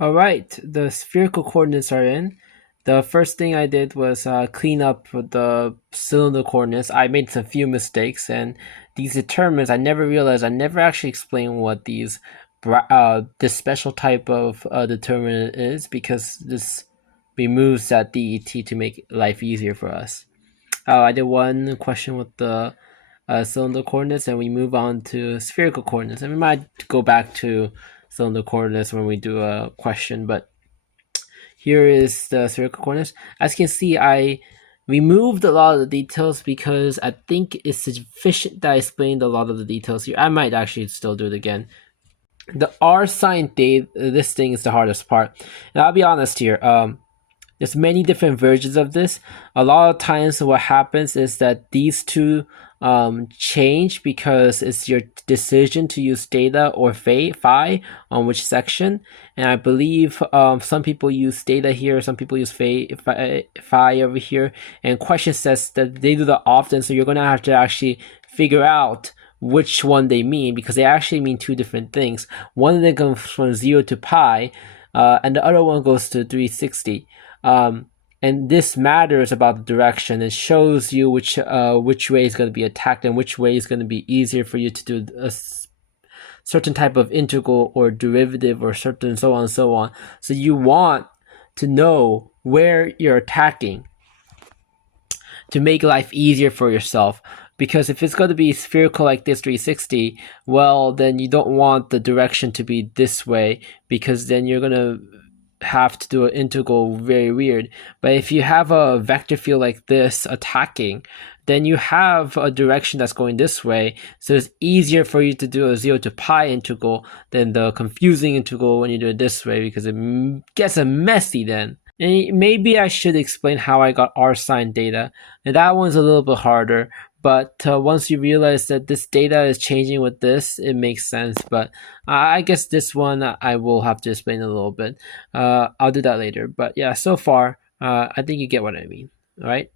All right, the spherical coordinates are in. The first thing I did was clean up the cylinder coordinates. I made some few mistakes, and these determinants, I never realized, I never actually explained what this special type of determinant is, because this removes that DET to make life easier for us. I did one question with the cylinder coordinates, and we move on to spherical coordinates. And we might go back to cylinder coordinates when we do a question, but here is the spherical coordinates. As you can see, I removed a lot of the details because I think it's sufficient that I explained a lot of the details here. I might actually still do it again. The R sign date, this thing is the hardest part. And I'll be honest here. There's many different versions of this. A lot of times what happens is that these two change because it's your decision to use data or phi on which section. And I believe some people use data here, some people use phi over here. And question says that they do that often, so you're going to have to actually figure out which one they mean, because they actually mean two different things. One of them goes from 0 to pi, and the other one goes to 360. And this matters about the direction. It shows you which way is going to be attacked and which way is going to be easier for you to do a certain type of integral or derivative or certain so on and so on. So you want to know where you're attacking to make life easier for yourself. Because if it's going to be spherical like this 360, well, then you don't want the direction to be this way, because then you're going to have to do an integral very weird. But if you have a vector field like this attacking, then you have a direction that's going this way, so it's easier for you to do a 0 to pi integral than the confusing integral when you do it this way, because it gets messy then. And maybe I should explain how I got R sine data. And that one's a little bit harder, but once you realize that this data is changing with this, it makes sense. But I guess this one I will have to explain a little bit. I'll do that later. But yeah, so far, I think you get what I mean. All right.